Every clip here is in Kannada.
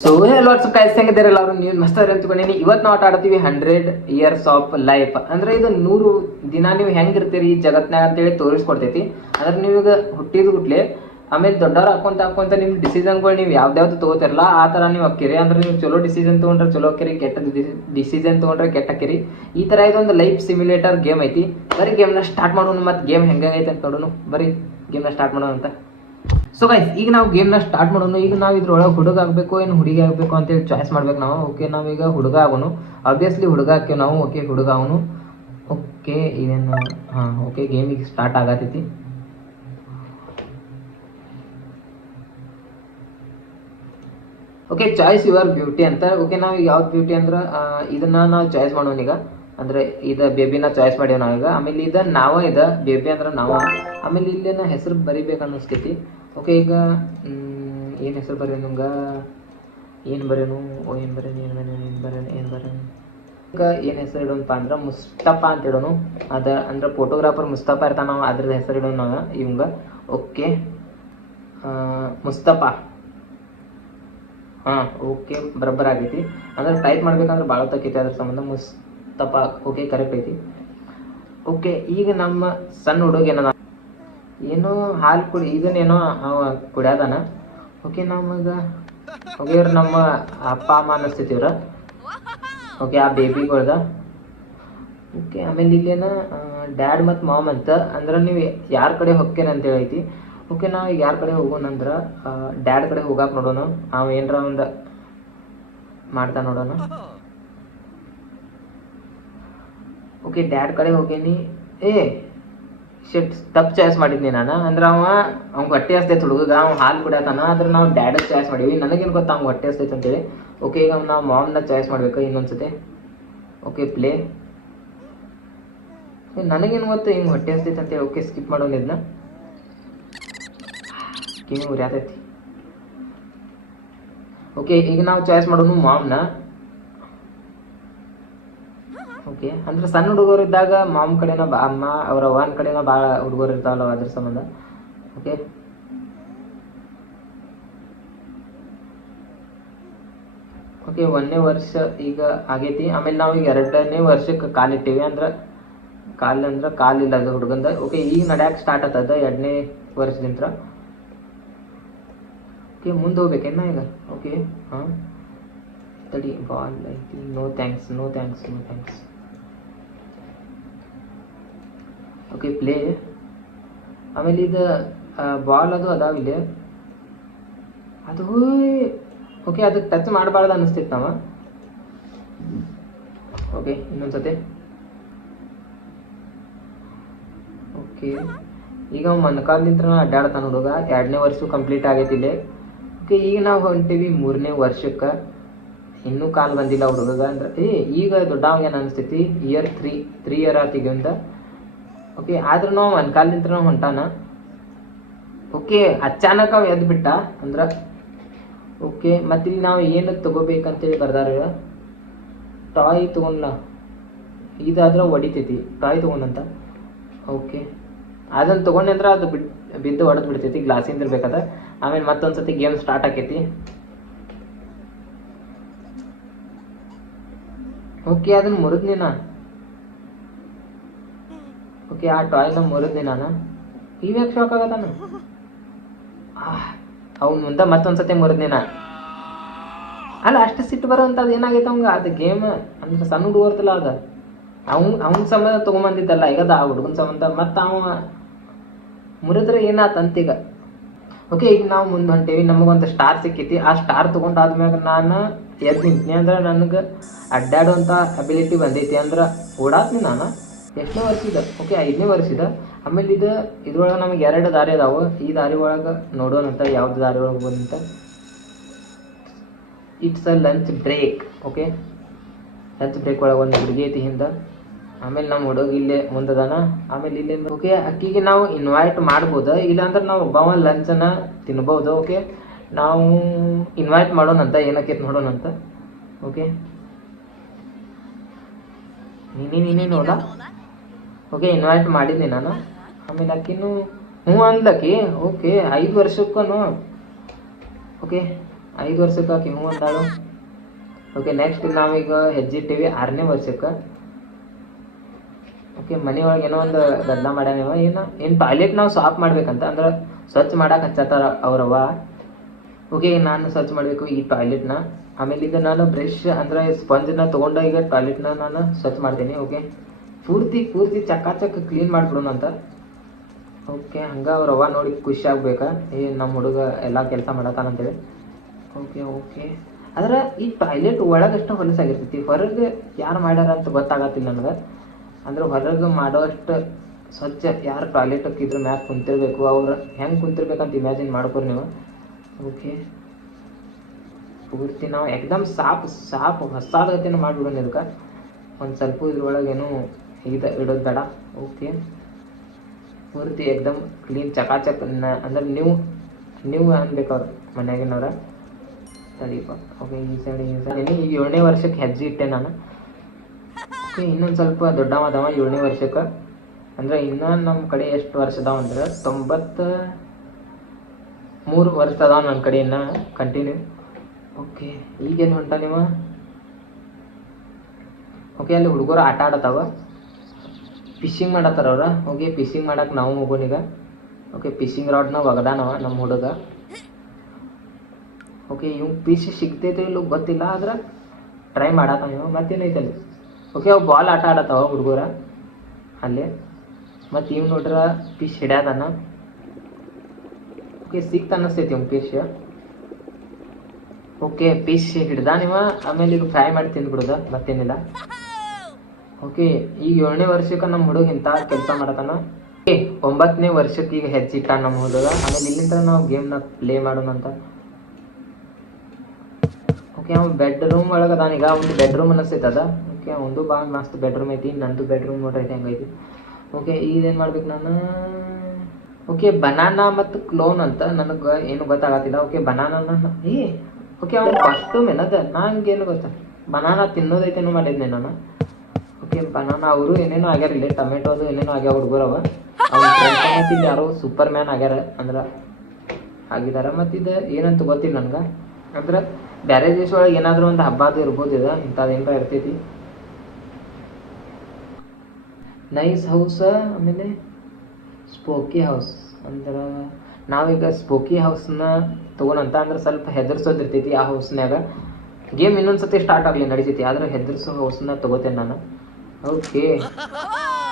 ಸೊ ಲಾಟ್ಸ್ ಗೈಸ್ ಹೆಂಗಿದ್ದಾರೆ ಎಲ್ಲರೂ ನೀವು ಮಸ್ತ್ ಅಂದ್ಕೊಂಡಿನಿ. ಇವತ್ತು ನಾವು ಆಟ ಆಡ್ತೀವಿ 100 ಇಯರ್ಸ್ ಆಫ್ ಲೈಫ್. ಅಂದ್ರೆ ಇದು 100 ದಿನ ನೀವು ಹೆಂಗಿರ್ತೀರಿ ಈ ಜಗತ್ನಾಗ ಅಂತೇಳಿ ತೋರಿಸ್ಕೊಡ್ತೈತಿ. ಅಂದ್ರೆ ನೀವು ಈಗ ಹುಟ್ಟಿದ ಹುಟ್ಲೆ ಆಮೇಲೆ ದೊಡ್ಡವ್ರು ಹಾಕೊಂತ ನಿಮ್ಮ ಡಿಸಿಷನ್ಗಳು ನೀವು ಯಾವ್ದಾವ್ದು ತಗೋತಿರಲ್ಲ ಆ ಥರ ನೀವು ಹಾಕಿರಿ. ಅಂದ್ರೆ ನೀವು ಚಲೋ ಡಿಸಿಷನ್ ತೊಗೊಂಡ್ರೆ ಚಲೋ ಹಾಕಿರಿ, ಕೆಟ್ಟ ಡಿಸಿಷನ್ ತೊಗೊಂಡ್ರೆ ಕೆಟ್ಟ ಹಾಕಿರಿ. ಈ ಥರ ಇದೊಂದು ಲೈಫ್ ಸಿಮ್ಯುಲೇಟರ್ ಗೇಮ್ ಐತಿ. ಬರೀ ಗೇಮ್ನ ಸ್ಟಾರ್ಟ್ ಮಾಡೋಣ. ಮತ್ತು ಗೇಮ್ ಹೆಂಗೈತೆ ಅಂತ ನೋಡೋಣ. ಬರೀ ಗೇಮ್ನ ಸ್ಟಾರ್ಟ್ ಮಾಡೋಣ ಅಂತ. ಸೊ ಗೈಸ್ ಈಗ ನಾವು ಗೇಮ್ನ ಸ್ಟಾರ್ಟ್ ಮಾಡೋಣ. ಈಗ ನಾವು ಇದ್ರೊಳಗೆ ಹುಡುಗ ಆಗಬೇಕು ಏನು ಹುಡುಗಿ ಆಗಬೇಕು ಅಂತೇಳಿ ಚಾಯ್ಸ್ ಮಾಡ್ಬೇಕು ನಾವು. ಓಕೆ ನಾವೀಗ ಹುಡುಗ ಆಗೋನು. ಆಬ್ವಿಯಸ್ಲಿ ಹುಡುಗ ಹಾಕ್ಯವು ನಾವು. ಓಕೆ ಹುಡುಗ ಅವನು. ಓಕೆ ಇದೇನು ಹಾಂ ಓಕೆ ಗೇಮಿಗೆ ಸ್ಟಾರ್ಟ್ ಆಗತೈತಿ. ಓಕೆ ಚಾಯ್ಸ್ ಯುವರ್ ಬ್ಯೂಟಿ ಅಂತ. ಓಕೆ ನಾವು ಈಗ ಯಾವ್ದು ಬ್ಯೂಟಿ ಅಂದ್ರೆ ಇದನ್ನ ನಾವು ಚಾಯ್ಸ್ ಮಾಡೋಣ ಈಗ. ಅಂದ್ರೆ ಇದು ಬೇಬಿನ ಚಾಯ್ಸ್ ಮಾಡೀವಿ ನಾವೀಗ. ಆಮೇಲೆ ಇದು ನಾವ ಇದು ಬೇಬಿ ಅಂದ್ರೆ ನಾವು. ಆಮೇಲೆ ಇಲ್ಲೇನ ಹೆಸರು ಬರಿಬೇಕು ಅನ್ನಿಸ್ತೈತಿ. ಓಕೆ ಈಗ ಏನು ಹೆಸರು ಬರೀ ನಮ್ಗೆ ಏನು ಬರೇನು ಏನು ಬರೇನು ಈಗ ಏನು ಹೆಸರು ಇಡೋಣಪ್ಪ ಅಂದ್ರೆ ಮುಸ್ತಫಾ ಅಂತ ಇಡೋನು. ಅಂದ್ರೆ ಫೋಟೋಗ್ರಾಫರ್ ಮುಸ್ತಫಾ ಇರ್ತಾನೆ ನಾವು ಅದ್ರದ್ದು ಹೆಸರು ಇಡೋನು ನಾವು ಇವಂಗ. ಓಕೆ ಮುಸ್ತಫಾ ಹಾಂ ಓಕೆ ಬರಬ್ಬರ ಆಗೈತಿ. ಅಂದ್ರೆ ಟೈಪ್ ಮಾಡ್ಬೇಕಂದ್ರೆ ಭಾಳ ತಕ್ಕೈತಿ ಅದ್ರ ಸಂಬಂಧ ಮುಸ್ತಫಾ. ಓಕೆ ಕರೆಕ್ಟ್ ಐತಿ. ಓಕೆ ಈಗ ನಮ್ಮ ಸಣ್ಣ ಹುಡುಗ ಏನೋ ಹಾಲು ಇದನ್ನೇನೋ ಅವ ಕುಡಿಯೋದಾನ. ಓಕೆ ನಮಗೆ ಓಕೆ ಇವ್ರು ನಮ್ಮ ಅಪ್ಪ ಅಮ್ಮ ಅನ್ನಿಸ್ತೈತಿವ್ರ. ಓಕೆ ಆ ಬೇಬಿಗಳ್ದ. ಓಕೆ ಆಮೇಲೆ ಇಲ್ಲೇನ ಡ್ಯಾಡ್ ಮತ್ತು ಮಾಮ್ ಅಂತ. ಅಂದ್ರೆ ನೀವು ಯಾರ ಕಡೆ ಹೊಕ್ಕೇನ ಅಂತ ಹೇಳೈತಿ. ಓಕೆ ನಾವು ಈಗ ಯಾರ ಕಡೆ ಹೋಗೋಣಂದ್ರೆ ಡ್ಯಾಡ್ ಕಡೆ ಹೋಗಾಕ ನೋಡೋಣ. ಅವ ಏನರ ಒಂದು ಮಾಡ್ತಾ ನೋಡೋಣ. ಓಕೆ ಡ್ಯಾಡ್ ಕಡೆ ಹೋಗೇನಿ. ತಪ್ಪು ಚಾಯ್ಸ್ ಮಾಡಿದ್ನಿ ನಾನು. ಅಂದ್ರೆ ಅವ್ಗೆ ಹೊಟ್ಟೆ ಹಸ್ತೈತೆ ಹುಡುಗ. ಅವ್ನು ಹಾಲು ಕುಡಿಯತಾನ. ಆದ್ರೆ ನಾವು ಡ್ಯಾಡ್ ಚಾಯ್ಸ್ ಮಾಡೀವಿ. ನನಗೇನು ಗೊತ್ತಾ ಅವ್ಗೆ ಹೊಟ್ಟೆ ಹಸ್ತೈತೆ ಅಂತೇಳಿ. ಓಕೆ ಈಗ ನಾವು ಮಾಮ್ನ ಚಾಯ್ಸ್ ಮಾಡ್ಬೇಕು ಇನ್ನೊಂದ್ಸತಿ. Okay play. ನನಗೇನು ಗೊತ್ತು ಹಿಂಗೆ ಹೊಟ್ಟೆ ಹಸ್ತೈತೆ ಅಂತೇಳಿ. ಓಕೆ ಸ್ಕಿಪ್ ಮಾಡೋಣ ಇದನ್ನ. ಕಿವಿ ಉರಿಯಾತೈತಿ. ಓಕೆ ಈಗ ನಾವು ಚಾಯ್ಸ್ ಮಾಡೋನು ಮಾಮ್ನ. ಓಕೆ ಅಂದ್ರೆ ಸಣ್ಣ ಹುಡುಗರು ಇದ್ದಾಗ ಮಾಮ್ ಕಡೆನ ಅಮ್ಮ ಅವ್ರ ಅವನ ಕಡೆನ ಭಾಳ ಹುಡುಗರು ಇರ್ತಾವಲ್ಲ ಅದ್ರ ಸಂಬಂಧ. ಓಕೆ ಓಕೆ 1ನೇ ವರ್ಷ ಈಗ ಆಗೈತಿ. ಆಮೇಲೆ ನಾವು ಈಗ 2ನೇ ವರ್ಷಕ್ಕೆ ಕಾಲಿಟ್ಟೀವಿ. ಅಂದ್ರೆ ಕಾಲಿಲ್ಲ ಅದು ಹುಡುಗಂದ. ಓಕೆ ಈಗ ನಡ್ಯಾಕೆ ಸ್ಟಾರ್ಟ್ ಆಗ್ತದ 2ನೇ ವರ್ಷದಿಂದ. ಓಕೆ ಮುಂದೆ ಹೋಗ್ಬೇಕೇನ ಈಗ. ಓಕೆ ಹಾಂ ತಡಿ ಬಾಲ್ ಐತಿ. No thanks. Okay play. ಆಮೇಲೆ ಇದು ಬಾಲ್ ಅದು ಅದಾವಿಲ್ಲ ಅದು. ಓಕೆ ಅದಕ್ಕೆ ಟಚ್ ಮಾಡಬಾರ್ದು ಅನ್ನಿಸ್ತಿತ್ತು ನಾವ. ಓಕೆ ಇನ್ನೊಂದ್ಸತಿ. ಓಕೆ ಈಗ ಮನ್ಕಾಲ್ನಿಂತ್ರ ಅಡ್ಡಾಡ್ತಾನ ಹುಡುಗ. 2ನೇ ವರ್ಷ ಕಂಪ್ಲೀಟ್ ಆಗೈತಿ ಇಲ್ಲೇ. ಓಕೆ ಈಗ ನಾವು ಹೊಂಟೀವಿ 3ನೇ ವರ್ಷಕ್ಕೆ. ಇನ್ನೂ ಕಾಲು ಬಂದಿಲ್ಲ ಹುಡುಗ. ಅಂದ್ರೆ ಈಗ ದೊಡ್ಡವಾಗ ಏನು ಅನಿಸ್ತೈತಿ. ಇಯರ್ 3 ಇಯರ್ ಆತಿಗೆ ಅಂತ. ಓಕೆ ಆದ್ರೂ ನಾವು ಒಂದು ಕಾಲದಿಂದ ನಾವು ಹೊಂಟಾನ. ಓಕೆ ಅಚಾನಕ್ ಅವ ಎದ್ದು ಬಿಟ್ಟ ಅಂದ್ರೆ. ಓಕೆ ಮತ್ತೆ ಇಲ್ಲಿ ನಾವು ಏನು ತಗೋಬೇಕಂತೇಳಿ ಬರ್ದಾರ. ಟಾಯ್ ತೊಗೊಂಡ ಇದಾದ್ರೆ ಹೊಡಿತೈತಿ. ಟಾಯ್ ತೊಗೊಂಡಂತ. ಓಕೆ ಅದನ್ನು ತೊಗೊಂಡೆ ಅಂದ್ರೆ ಅದು ಬಿದ್ದು ಹೊಡೆದು ಬಿಡ್ತೈತಿ. ಗ್ಲಾಸಿಂದ ಇರ್ಬೇಕಾದ್ರೆ. ಆಮೇಲೆ ಮತ್ತೊಂದ್ಸತಿ ಗೇಮ್ ಸ್ಟಾರ್ಟ್ ಆಕೈತಿ. ಓಕೆ ಅದನ್ನ ಮುರಿದ್ನಿ ನಾ. ಓಕೆ ಆ ಟಾಯ್ನ ಮುರಿದ್ನಿ ನಾನು. ಇವ್ಯಾಕೆ ಶಾಕ್ ಆಗತ್ತಾನ. ಅವ್ನು ಮುಂದೆ ಮತ್ತೊಂದ್ಸತಿ ಮುರಿದ್ನಿ ನಾ. ಅಲ್ಲ ಅಷ್ಟು ಸಿಟ್ಟು ಬರೋಂಥದ್ದು ಏನಾಗೈತೆ ಅವಂಗ. ಅದು ಗೇಮ್ ಅಂದ್ರೆ ಸಣ್ಣ ಹುಡುಗರ್ತಲ್ಲ ಅದು. ಅವ್ನ ಸಂಬಂಧ ತೊಗೊಂಬಂದಿದ್ದಲ್ಲ ಈಗ ಅದು ಆ ಹುಡುಗನ ಸಂಬಂಧ. ಮತ್ತು ಅವ ಮುರಿದ್ರೆ ಏನಾತಂತೀಗ. ಓಕೆ ಈಗ ನಾವು ಮುಂದೆ ಹೊಂಟೇವಿ. ನಮಗೊಂದು ಸ್ಟಾರ್ ಸಿಕ್ಕೈತಿ. ಆ ಸ್ಟಾರ್ ತೊಗೊಂಡಾದ್ಮ್ಯಾಗ ನಾನು ಎದ್ದು ನಿಂತೀನಿ. ಅಂದ್ರೆ ನನಗೆ ಅಡ್ಡಾಡುವಂಥ ಅಬಿಲಿಟಿ ಬಂದೈತಿ. ಅಂದ್ರೆ ಓಡಾತ್ನಿ ನಾನು. ಎಷ್ಟನೇ ವರ್ಷ ಇದೆ. ಓಕೆ 5ನೇ ವರ್ಷ ಇದೆ. ಆಮೇಲೆ ಇದ್ರೊಳಗೆ ನಮಗೆ 2 ದಾರಿ ಅದಾವು. ಈ ದಾರಿ ಒಳಗೆ ನೋಡೋಣಂತ ಯಾವ್ದು ದಾರಿ ಒಳಗೆ ಹೋಗೋದಂತ. It's a lunch break. Okay lunch break ಒಳಗೆ ಒಂದು ಹುಡುಗಿ ಐತಿ ಹಿಂದೆ. ಆಮೇಲೆ ನಮ್ಮ ಹುಡುಗ ಇಲ್ಲೇ ಮುಂದದಾನ. ಆಮೇಲೆ ಇಲ್ಲೇ ಓಕೆ ಅಕ್ಕಿಗೆ ನಾವು ಇನ್ವೈಟ್ ಮಾಡ್ಬೋದು. ಇಲ್ಲಾಂದ್ರೆ ನಾವು ಒಬ್ಬವ ಲಂಚನ್ನು ತಿನ್ಬೋದು. ಓಕೆ ನಾವು ಇನ್ವೈಟ್ ಮಾಡೋಣಂತ. ಏನಕ್ಕೈತೆ ನೋಡೋಣಂತ. ಓಕೆ ನೀನೇ ನೋಡ. ಓಕೆ ಇನ್ವೈಟ್ ಮಾಡಿದ್ನಿ ನಾನು. ಆಮೇಲೆ ಅಕ್ಕಿನೂ ಹ್ಞೂ ಅಂದ್ಲಕ್ಕಿ. ಓಕೆ 5 ವರ್ಷಕ್ಕೂ ಓಕೆ 5 ವರ್ಷಕ್ಕೆ ಆಕಿ ಹ್ಞೂ ಅಂದಾಳು. ಓಕೆ ನೆಕ್ಸ್ಟ್ ನಾವೀಗ ಹೆಜ್ಜೆ ಇಟ್ಟೀವಿ 6ನೇ ವರ್ಷಕ್ಕೆ. ಓಕೆ ಮನೆ ಒಳಗೆ ಏನೋ ಒಂದು ಗದ್ದಲ ಮಾಡ್ಯಾನ ಏನು ಟಾಯ್ಲೆಟ್ ನಾವು ಸಾಫ್ ಮಾಡ್ಬೇಕಂತ ಅಂದ್ರೆ ಸ್ವಚ್ಛ ಮಾಡಕ್ಕೆ ಹಚ್ಚತ್ತಾರ ಅವ್ರವ್ವ. ಓಕೆ ನಾನು ಸ್ವಚ್ಛ ಮಾಡಬೇಕು ಈ ಟಾಯ್ಲೆಟ್ನ. ಆಮೇಲೆ ಈಗ ನಾನು ಬ್ರಷ್ ಅಂದರೆ ಸ್ಪಂಜನ್ನ ತೊಗೊಂಡು ಈಗ ಟಾಯ್ಲೆಟ್ನ ನಾನು ಸ್ವಚ್ಛ ಮಾಡ್ತೀನಿ. ಓಕೆ ಪೂರ್ತಿ ಚಕ್ಕ ಕ್ಲೀನ್ ಮಾಡಿಬಿಡೋಣ ಅಂತ. ಓಕೆ ಹಂಗೆ ಅವ್ರವ್ವ ನೋಡಿ ಖುಷಿ ಆಗ್ಬೇಕಾ ನಮ್ಮ ಹುಡುಗ ಎಲ್ಲ ಕೆಲಸ ಮಾಡತ್ತಾನಂತೇಳಿ. ಓಕೆ ಆದ್ರೆ ಈ ಟಾಯ್ಲೆಟ್ ಒಳಗಷ್ಟು ಹೊಲಸಾಗಿರ್ತೈತಿ, ಹೊರಗೆ ಯಾರು ಮಾಡ್ಯಾರ ಅಂತ ಗೊತ್ತಾಗತ್ತಿಲ್ಲ ನನಗೆ. ಅಂದ್ರೆ ಹೊರಗೆ ಮಾಡೋಷ್ಟು ಸ್ವಚ್ಛ ಯಾರು ಟಾಯ್ಲೆಟ್ ಇದ್ರ ಮ್ಯಾಲೆ ಕುಂತಿರ್ಬೇಕು, ಅವ್ರು ಹೆಂಗೆ ಕುಂತಿರ್ಬೇಕಂತ ಇಮ್ಯಾಜಿನ್ ಮಾಡ್ಕೊರಿ ನೀವು. ಓಕೆ ಪೂರ್ತಿ ನಾವು ಎಕ್ದಮ್ ಸಾಪ್ ಹೊಸಾದಗತಿನ ಮಾಡಿಬಿಡೋಣ. ಇದಕ್ಕೆ ಒಂದು ಸ್ವಲ್ಪ ಇದ್ರೊಳಗೇನು ಇಡೋದು ಬೇಡ. ಓಕೆ ಪೂರ್ತಿ ಎಕ್ದಮ್ ಕ್ಲೀನ್ ಚಕಾಚಕ್ ಅಂದ್ರೆ ನೀವು ಅನ್ಬೇಕವ್ರು ಮನ್ಯಾಗಿನವ್ರ ಸರಿಪ. ಓಕೆ ಈ ಸೈಡ್ ಈಗ 7ನೇ ವರ್ಷಕ್ಕೆ ಹೆಜ್ಜೆ ಇಟ್ಟೆ ನಾನು. ಓಕೆ ಇನ್ನೊಂದು ಸ್ವಲ್ಪ ದೊಡ್ಡವದವ 7ನೇ ವರ್ಷಕ್ಕೆ. ಅಂದ್ರೆ ಇನ್ನೂ ನಮ್ಮ ಕಡೆ ಎಷ್ಟು ವರ್ಷ ಅದಾವ ಅಂದ್ರೆ 93 ವರ್ಷ ಅದಾವ ನನ್ನ ಕಡೆ ಇನ್ನು ಕಂಟಿನ್ಯೂ. ಓಕೆ ಈಗೇನು ಹೊಂಟ ನೀವು? ಓಕೆ ಅಲ್ಲಿ ಹುಡುಗರು ಆಟ ಆಡತ್ತಾವ, ಫಿಶಿಂಗ್ ಮಾಡತ್ತಾರ ಅವ್ರ. ಓಕೆ ಫಿಶಿಂಗ್ ಮಾಡಕ್ಕೆ ನಾವು ಹೋಗೋಣೀಗ. ಓಕೆ ಫಿಶಿಂಗ್ ರಾಡ್ನ ಒಗದಾನವ ನಮ್ಮ ಹುಡುಗ. ಓಕೆ ಇವ್ ಫಿಶ್ ಸಿಗ್ತೈತೆ ಇಲ್ಲೂ ಗೊತ್ತಿಲ್ಲ, ಆದ್ರೆ ಟ್ರೈ ಮಾಡತ್ತಾವ ನೀವು. ಮತ್ತೇನೈತೆ ಅಲ್ಲಿ? ಓಕೆ ಅವು ಬಾಲ್ ಆಟ ಆಡತ್ತಾವ ಹುಡುಗರ ಅಲ್ಲಿ. ಮತ್ತು ಇವ್ ನೋಡ್ರ ಫಿಶ್ ಹಿಡ್ಯಾದನ. ಓಕೆ ಸಿಕ್ತ ಅನ್ನಿಸ್ತೈತಿ ಇವ್ ಫಿಶ್. ಓಕೆ ಫಿಶ್ ಹಿಡ್ದ ನೀವ, ಆಮೇಲೆ ಈಗ ಫ್ರೈ ಮಾಡಿ ತಿಂದ್ಬಿಡುದ ಮತ್ತೇನಿಲ್ಲ. ಓಕೆ ಈಗ 7ನೇ ವರ್ಷಕ್ಕೆ ನಮ್ಮ ಹುಡುಗ ಇಂಥ ಕೆಲಸ ಮಾಡತ್ತಾನ. ಓಕೆ 9ನೇ ವರ್ಷಕ್ಕೆ ಈಗ ಹೆಜ್ಜಿಟ್ಟ ನಮ್ಮ ಹುಡುಗ. ಆಮೇಲೆ ಇಲ್ಲಿಂದ ನಾವು ಗೇಮ್ನ ಪ್ಲೇ ಮಾಡೋಣ ಅಂತ. ಓಕೆ ಅವ್ನು ಬೆಡ್ರೂಮ್ ಒಳಗೆ ಅದಾನೀಗ. ಒಂದು ಬೆಡ್ರೂಮ್ ಅನ್ನಿಸ್ತೈತೆ ಅದ. ಓಕೆ ಒಂದು ಭಾಳ ಮಸ್ತ್ ಬೆಡ್ರೂಮ್ ಐತಿ. ನಂದು ಬೆಡ್ರೂಮ್ ನೋಡ್ರೈತೆ ಹೆಂಗೈತಿ. ಓಕೆ ಈಗೇನು ಮಾಡ್ಬೇಕು ನಾನು? ಓಕೆ ಬನಾನಾ ಮತ್ತು ಕ್ಲೋನ್ ಅಂತ ನನಗೆ ಏನು ಗೊತ್ತಾಗತ್ತಿಲ್ಲ. ಓಕೆ ಬನಾನ ಓಕೆ ಅವ್ನು ಕಾಸ್ಟ್ಯೂಮ್ ಏನದ ನಂಗೇನು ಗೊತ್ತಾ, ಬನಾನಾ ತಿನ್ನೋದೈತೇನೋ ಮಾಡಿದ್ನೆ ನಾನು. ಓಕೆ ಬನಾನಾ ಅವರು ಏನೇನೋ ಆಗ್ಯಾರ ಇಲ್ಲಿ, ಟೊಮೆಟೋದು ಏನೇನೋ ಆಗ್ಯಾವ ಹುಡುಗರವ. ಅವ್ನು ಇಲ್ಲಿ ಯಾರೋ ಸೂಪರ್ ಮ್ಯಾನ್ ಆಗ್ಯಾರ ಅಂದ್ರೆ ಆಗಿದಾರ. ಮತ್ತಿದು ಏನಂತ ಗೊತ್ತಿಲ್ಲ ನನಗೆ. ಅಂದ್ರೆ ಬೇರೆ ದೇಶ ಒಳಗೆ ಏನಾದರೂ ಒಂದು ಹಬ್ಬ ಅದು ಇರ್ಬೋದು, ಇದು ಇಂಥದ್ದು ಏನಾರ ಇರ್ತೈತಿ. ನೈಸ್ ಹೌಸ್, ಆಮೇಲೆ ಸ್ಪೋಕಿ ಹೌಸ್. ಅಂದ್ರೆ ನಾವೀಗ ಸ್ಪೋಕಿ ಹೌಸ್ನ ತೊಗೊಳಂತ. ಅಂದ್ರೆ ಸ್ವಲ್ಪ ಹೆದರ್ಸೋದಿರ್ತೈತಿ ಆ ಹೌಸ್ನ್ಯಾಗ. ಗೇಮ್ ಇನ್ನೊಂದ್ಸತಿ ಸ್ಟಾರ್ಟ್ ಆಗಲಿ ನಡಿತೈತಿ, ಆದ್ರೆ ಹೆದರ್ಸೋ ಹೌಸ್ನ ತೊಗೋತೇನೆ ನಾನು. ಓಕೆ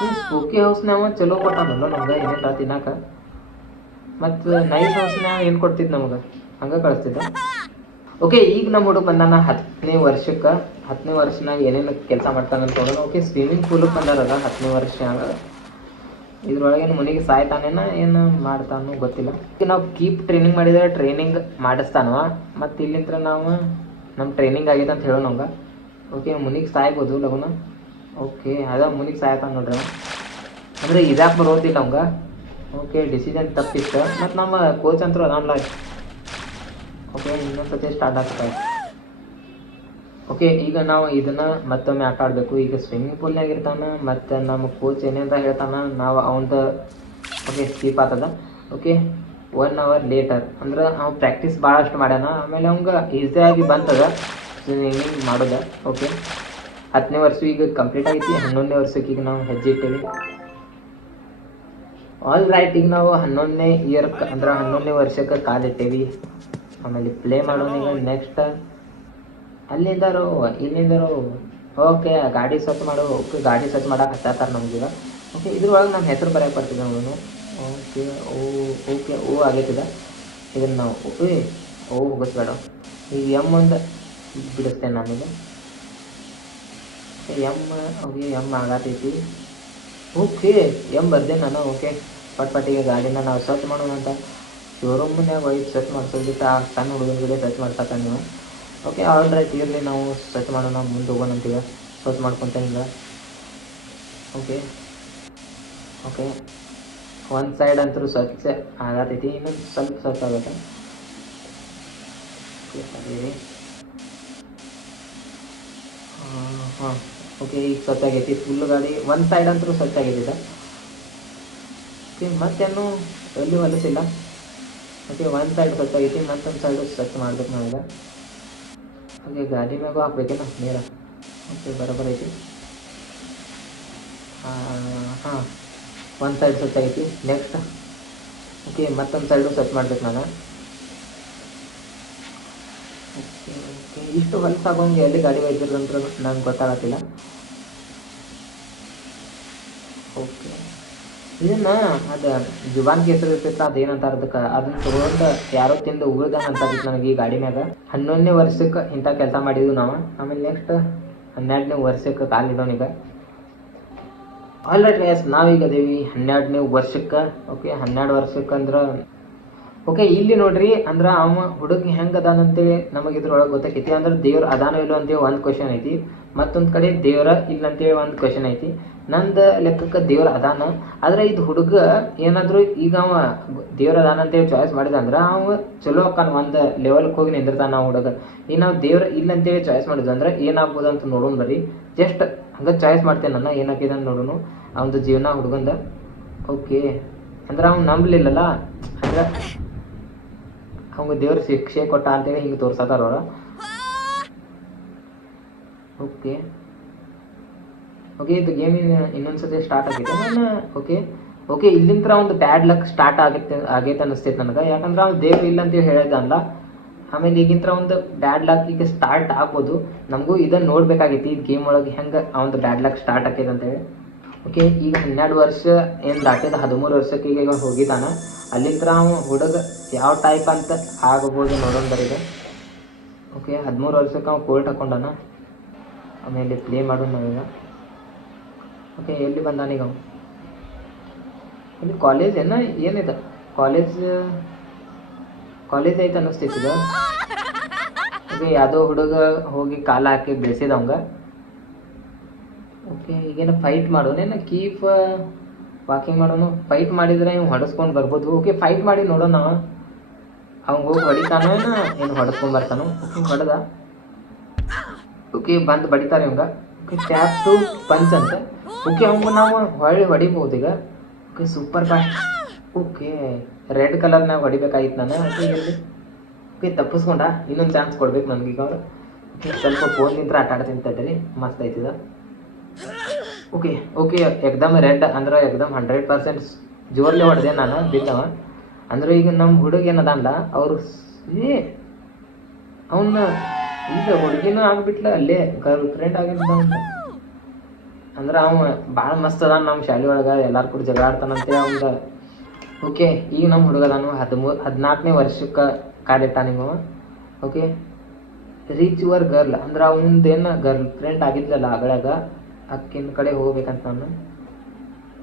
ಈ ಸ್ಪೋಕಿ ಹೌಸ್ನಾಗ ಚಲೋ ಕೊಟ್ಟಾನಲ್ಲ ನಮ್ಗೆ ಏನೇನು ತಿನ್ನಾಕ. ಮತ್ತು ನೈಸ್ ಹೌಸ್ನ್ಯಾಗ ಏನು ಕೊಡ್ತಿದ್ದು ನಮ್ಗೆ ಹಂಗೆ ಕಳಿಸ್ತಿದ್ದ. ಓಕೆ ಈಗ ನಮ್ಮ ಹುಡುಗ ಬಂದಾನ 10ನೇ ವರ್ಷಕ್ಕೆ. 10ನೇ ವರ್ಷನಾಗ ಏನೇನು ಕೆಲಸ ಮಾಡ್ತಾನಂತ ನೋಡೋಣ. Okay swimming ಪೂಲಿಗೆ ಬಂದಾರದ 10ನೇ ವರ್ಷನಾಗ. ಇದ್ರೊಳಗೇನು ಮನೆಗೆ ಸಾಯ್ತಾನೇನ ಏನು ಮಾಡ್ತಾನೋ ಗೊತ್ತಿಲ್ಲ. ಈಗ ನಾವು ಕೀಪ್ ಟ್ರೈನಿಂಗ್ ಮಾಡಿದರೆ ಟ್ರೈನಿಂಗ್ ಮಾಡಿಸ್ತಾನವ. ಮತ್ತು ಇಲ್ಲಿಂದ ನಾವು ನಮ್ಮ ಟ್ರೈನಿಂಗ್ ಆಗಿದೆ ಅಂತ ಹೇಳೋಣ ನಮ್ಗೆ. ಓಕೆ ಮುನಿಗೆ ಸಾಯ್ಬೋದು ಲಗುನ. ಓಕೆ ಅದ ಮುನಿಗೆ ಸಾಯ್ತಾನ ನೋಡ್ರಿ. ಅಂದರೆ ಇದಾಕೆ ಬರೋದಿಲ್ಲ ಅವಂಗೆ. Okay decision ತಪ್ಪಿತ್ತು. ಮತ್ತು ನಮ್ಮ ಕೋಚ್ ಅಂತೂ ಅದಾನಲ್ಲ. ಓಕೆ ಇನ್ನೊಂದ್ಸತಿ ಸ್ಟಾರ್ಟ್ ಆಗ್ತದೆ. ಓಕೆ ಈಗ ನಾವು ಇದನ್ನು ಮತ್ತೊಮ್ಮೆ ಆಟ ಆಡಬೇಕು. ಈಗ ಸ್ವಿಮ್ಮಿಂಗ್ ಪೂಲ್ನಾಗ ಇರ್ತಾನೆ, ಮತ್ತು ನಮ್ಮ ಕೋಚ್ ಏನೇಂತ ಹೇಳ್ತಾನೆ ನಾವು ಅವನದು. ಓಕೆ ಸ್ಕೀಪ್ ಆಗ್ತದ. ಓಕೆ 1 hour ಲೇಟರ್ ಅಂದ್ರೆ ಅವ್ನು ಪ್ರಾಕ್ಟೀಸ್ ಭಾಳಷ್ಟು ಮಾಡ್ಯಾನ. ಆಮೇಲೆ ಅವ್ಗೆ ಈಸಿಯಾಗಿ ಬಂತದ ಸ್ವಿಮ್ಮಿಂಗ್ ಮಾಡೋದು. ಓಕೆ 10ನೇ ವರ್ಷ ಈಗ ಕಂಪ್ಲೀಟ್ ಆಗೈತಿ. 11ನೇ ವರ್ಷಕ್ಕೆ ಈಗ ನಾವು ಹೆಜ್ಜೆ ಇಟ್ಟೇವಿ. ಆಲ್ ರೈಟ್ ಈಗ ನಾವು 11ನೇ ಇಯರ್ಕ್ಕೆ ಅಂದ್ರೆ 11ನೇ ವರ್ಷಕ್ಕೆ ಕಾಲಿಟ್ಟೇವಿ. ಆಮೇಲೆ ಪ್ಲೇ ಮಾಡೋಣ ಈಗ. ನೆಕ್ಸ್ಟ್ ಅಲ್ಲಿಂದರು ಇಲ್ಲಿಂದರು. ಓಕೆ ಗಾಡಿ ಸ್ವಚ್ಛ ಮಾಡೋ. ಓಕೆ ಗಾಡಿ ಸ್ವಚ್ಛ ಮಾಡಕ್ಕೆ ಹತ್ತಾರ ನಮ್ಗೀಗ. ಓಕೆ ಇದ್ರೊಳಗೆ ನಮ್ಮ ಹೆಸರು ಬರೋಕೆ ಬರ್ತಿದ್ದೆ ಅವನು. ಓಕೆ ಓ ಆಗೈತಿದ. ಇದನ್ನು ನಾವು ಹೋಗಿಸ್ಬೇಡ. ಈಗ ಒಂದು ಬಿಡಿಸ್ತೇನೆ ನಾನೀಗ. ಓಕೆ ಆಗತೈತಿ. ಓಕೆ ಬರ್ದೆ ನಾನು. ಓಕೆ ಪಟ್ಟಿಗೆ ಗಾಡಿನ ನಾವು ಸ್ವಚ್ಛ ಮಾಡೋಣ ಅಂತ ಶೋರೂಮ್ನಾಗ ಒಯ್ದು ಸ್ವಚ್ಛ ಮಾಡಿಸೋದಿಟ್ಟು ಆ ಸಣ್ಣ ಹುಡುಗನ ಕಡೆ ಸ್ವಚ್ಛ ಮಾಡ್ಸಕ್ಕ ನೀವು. ಓಕೆ ಆಲ್ ರೈಟ್ ಇರಲಿ, ನಾವು ಸ್ವಚ್ಛ ಮಾಡೋಣ, ಮುಂದೆ ಹೋಗೋಣ ಅಂತೀಗ. ಸ್ವಚ್ಛ ಮಾಡ್ಕೊತೇನೆ ಈಗ. ಓಕೆ ಒಂದು ಸೈಡ್ ಅಂತೂ ಸ್ವಚ್ಛ ಆಗತೈತಿ, ಇನ್ನೊಂದು ಸ್ವಲ್ಪ ಸ್ವಚ್ಛ ಆಗುತ್ತೆ. ಓಕೆ ಸರಿ ಹಾಂ ಓಕೆ ಈಗ ಸ್ವಚ್ಛ ಆಗೈತಿ ಫುಲ್ ಗಾಡಿ. ಒಂದು ಸೈಡ್ ಅಂತೂ ಸ್ವಚ್ಛ ಆಗೈತಿ. ಓಕೆ ಮತ್ತೇನು ಎಲ್ಲಿ ಹೊಲಸಿಲ್ಲ. ಓಕೆ ಒಂದು ಸೈಡ್ ಸ್ವಚ್ಛ ಆಗೈತಿ, ಮತ್ತೊಂದು ಸೈಡು ಸ್ವಚ್ಛ ಮಾಡ್ಬೇಕು ನಾವೀಗ. ಓಕೆ ಗಾಡಿ ಮ್ಯಾಗೂ ಹಾಕ್ಬೇಕೇನ ನೀರ. ಓಕೆ ಬರೋಬ್ಬರ ಐತಿ. ಹಾಂ ಒಂದು ಸೈಡ್ ಸ್ವಚ್ಛ ಐತಿ. ನೆಕ್ಸ್ಟ್ ಓಕೆ ಮತ್ತೊಂದು ಸೈಡು ಸ್ವಚ್ಛ ಮಾಡ್ಬೇಕು ನಾನು. ಓಕೆ ಓಕೆ ಇಷ್ಟು ಹೊಲಸಾಗೋಂಗೆ ಎಲ್ಲಿ ಗಾಡಿ ಒಯ್ದಿರಂದ್ರೆ ನಂಗೆ ಗೊತ್ತಾಗತ್ತಿಲ್ಲ. ಓಕೆ ಇದನ್ನ ಅದು ಜುಬಾನ್ಗೆ ಹೆಸರು ಇರ್ತೈತೆ ಅದೇನಂತಾರ ಅದಕ್ಕೆ, ಅದನ್ನ ತಗೊಂಡು ಯಾರೋ ತಿಂದು ಉಗುಳ್ದಂಗೆ ಅಂತಾರಿತ್ತು ನನಗೆ ಈ ಗಾಡಿ ಮ್ಯಾಗ. 11ನೇ ವರ್ಷಕ್ಕೆ ಇಂಥ ಕೆಲಸ ಮಾಡಿದ್ವಿ ನಾವು. ಆಮೇಲೆ ನೆಕ್ಸ್ಟ್ 12ನೇ ವರ್ಷಕ್ಕೆ ಕಾಲಿಡೋನೀಗ. ಆಲ್ರೈಟ್ ಎಸ್ ನಾವೀಗ ಅದೇವಿ 12ನೇ ವರ್ಷಕ್ಕೆ. ಓಕೆ 12 ವರ್ಷಕ್ಕೆ ಅಂದ್ರೆ ಓಕೆ ಇಲ್ಲಿ ನೋಡ್ರಿ ಅಂದ್ರೆ ಅವ ಹುಡುಗ ಹೆಂಗೆ ಅದಾನಂತೇಳಿ ನಮಗೆ ಇದ್ರೊಳಗೆ ಗೊತ್ತಾಕೈತಿ. ಅಂದ್ರೆ ದೇವ್ರ ಅದಾನೋ ಇಲ್ಲೋ ಅಂತೇಳಿ ಒಂದು ಕ್ವಶನ್ ಐತಿ, ಮತ್ತೊಂದು ಕಡೆ ದೇವ್ರ ಇಲ್ಲ ಅಂತೇಳಿ ಒಂದು ಕ್ವಶನ್ ಐತಿ. ನಂದು ಲೆಕ್ಕಕ್ಕೆ ದೇವ್ರ ಅದಾನ. ಆದ್ರೆ ಇದು ಹುಡುಗ ಏನಾದರೂ ಈಗ ಅವ ದೇವ್ರ ಅದಾನ ಅಂತೇಳಿ ಚಾಯ್ಸ್ ಮಾಡಿದ ಅಂದ್ರೆ ಅವ ಚಲೋ ಅಕ್ಕನ ಒಂದು ಲೆವೆಲ್ಗೆ ಹೋಗಿ ನಿಂದಿರ್ತಾನ ನಾವು ಹುಡುಗ. ಈಗ ನಾವು ದೇವ್ರ ಇಲ್ಲ ಅಂತೇಳಿ ಚಾಯ್ಸ್ ಮಾಡಿದ್ವಿ ಅಂದ್ರೆ ಏನಾಗ್ಬೋದು ಅಂತ ನೋಡೋಣ ಬರ್ರಿ. ಜಸ್ಟ್ ಹಂಗೆ ಚಾಯ್ಸ್ ಮಾಡ್ತೇನೆ ನನ್ನ ಏನಾಗಿದೆ ಅಂತ ನೋಡೋಣ ಅವನದು ಜೀವನ ಹುಡುಗಂದ. ಓಕೆ ಅಂದ್ರೆ ಅವ್ನು ನಂಬಲಿಲ್ಲಲ್ಲ, ಅಂದ್ರೆ ಅವಂಗ ದೇವ್ರ ಶಿಕ್ಷೆ ಕೊಟ್ಟ ಅಂತೇಳಿ ಹಿಂಗೆ ತೋರ್ಸತ್ತಾರ ಅವ್ರ. ಓಕೆ ಓಕೆ ಇದು ಗೇಮ್ ಇನ್ನೊಂದ್ಸತಿ ಸ್ಟಾರ್ಟ್ ಆಗೈತೆ ನಾನು. ಓಕೆ ಓಕೆ ಇಲ್ಲಿಂದ ಒಂದು ಬ್ಯಾಡ್ ಲಕ್ ಸ್ಟಾರ್ಟ್ ಆಗೈತೆ ಅನಿಸ್ತೈತೆ ನನಗೆ. ಯಾಕಂದ್ರೆ ಅವ್ನು ದೇವ್ರು ಇಲ್ಲ ಅಂತೇಳಿ ಹೇಳಿದಲ್ಲ. ಆಮೇಲೆ ಈಗಿಂತ ಒಂದು ಬ್ಯಾಡ್ ಲಕ್ ಈಗ ಸ್ಟಾರ್ಟ್ ಆಗ್ಬೋದು. ನಮಗೂ ಇದನ್ನು ನೋಡ್ಬೇಕಾಗೈತಿ ಇದು ಗೇಮ್ ಒಳಗೆ ಹೆಂಗೆ ಅವನು ಬ್ಯಾಡ್ ಲಕ್ ಸ್ಟಾರ್ಟ್ ಆಕೈತೆ ಅಂತೇಳಿ. ಓಕೆ ಈಗ 12 ವರ್ಷ ಏನು ದಾಟಿದ 13 ವರ್ಷಕ್ಕೆ ಈಗ ಹೋಗಿದ್ದಾನ. ಅಲ್ಲಿಂದ ಅವನು ಹುಡುಗ ಯಾವ ಟೈಪ್ ಅಂತ ಆಗ್ಬೋದು ನೋಡೋಣ ಬರೀಗ. ಓಕೆ 13 ವರ್ಷಕ್ಕೆ ಅವ್ನು ಕೋಲ್ಟ್ ಹಾಕೊಂಡಾನ. ಆಮೇಲೆ ಪ್ಲೇ ಮಾಡೋಣ ನಾವೀಗ. ಓಕೆ ಎಲ್ಲಿ ಬಂದಾನೀಗ ಅವನು? ಇಲ್ಲಿ ಕಾಲೇಜ್ ಏನಿದೆ ಕಾಲೇಜ್ ಐತೆ ಅನ್ನಿಸ್ತೈತಿದ. ಓಕೆ ಯಾವುದೋ ಹುಡುಗ ಹೋಗಿ ಕಾಲ ಹಾಕಿ ಬೆಳೆಸಿದವಂಗ. ಓಕೆ ಈಗೇನು ಫೈಟ್ ಮಾಡೋನೇನು ಕೀಪ್ ವಾಕಿಂಗ್ ಮಾಡೋನು. ಫೈಟ್ ಮಾಡಿದ್ರೆ ಇವ್ ಹೊಡೆಸ್ಕೊಂಡು ಬರ್ಬೋದು. ಓಕೆ ಫೈಟ್ ಮಾಡಿ ನೋಡೋಣ ನಾವು. ಅವ್ನಿಗೆ ಹೋಗಿ ಹೊಡಿತಾನೋ ಏನು ಹೊಡೆಸ್ಕೊಂಡು ಬರ್ತಾನೋ. ಓಕೆ ಹೊಡೆದ. ಓಕೆ ಬಂದು ಬಡಿತಾರೆ ಇವಂಗ. ಓಕೆ ಟ್ಯಾಪ್ ಟು ಪಂಚ್ ಅಂತ. ಓಕೆ ಅವಂಗ ನಾವು ಹೊಡಿಬೋದು ಈಗ. Okay super fast. Okay red ಕಲರ್ನಾಗ ಹೊಡಿಬೇಕಾಗಿತ್ತು ನಾನು. ಓಕೆ ಇಲ್ಲಿ ಓಕೆ ತಪ್ಪಿಸ್ಕೊಂಡ. ಇನ್ನೊಂದು ಚಾನ್ಸ್ ಕೊಡ್ಬೇಕು ನನಗೀಗ ಅವ್ರು. ಓಕೆ ಸ್ವಲ್ಪ ಫೋನ್ ನಿಂತ್ರ ಆಟ ಆಡ್ತೀನಿ ತಡ್ರಿ, ಮಸ್ತ್ ಐತಿದ. ಓಕೆ ಓಕೆ ಎಕ್ದಮ್ ರೆಡ್ ಅಂದ್ರೆ ಎಕ್ದಮ್ 100% ಜೋರ್ಲೆ ಹೊಡೆದೆ ನಾನು ಬಿದ್ದವ. ಅಂದ್ರೆ ಈಗ ನಮ್ಮ ಹುಡುಗ ಏನದಲ್ಲ ಅವ್ರು ಅವನ್ನ ಈಗ ಹುಡುಗಿನೂ ಆಗ್ಬಿಟ್ಲ ಅಲ್ಲೇ ಗರ್ಲ್ ಫ್ರೆಂಡ್ ಆಗಿದ್ದ ಅಂದ್ರೆ ಅವ ಭಾಳ ಮಸ್ತ್ ಅದಾನ ನಮ್ಮ ಶಾಲೆ ಒಳಗೆ. ಎಲ್ಲಾರು ಕೂಡ ಜಗಳ ಆಡ್ತಾನಂತೆ ಅವಂದ. ಓಕೆ ಈಗ ನಮ್ಮ ಹುಡುಗದಾನು 14ನೇ ವರ್ಷಕ್ಕೆ ಕಾಲಿಟ್ಟಾನಿವ. ಓಕೆ ರೀಚ್ ಯುವರ್ ಗರ್ಲ್ ಅಂದ್ರೆ ಅವನದೇನು ಗರ್ಲ್ ಫ್ರೆಂಡ್ ಆಗಿದ್ಲಲ್ಲ ಆಗಳಾಗ, ಅಕ್ಕಿನ ಕಡೆ ಹೋಗ್ಬೇಕಂತ ನಾನು.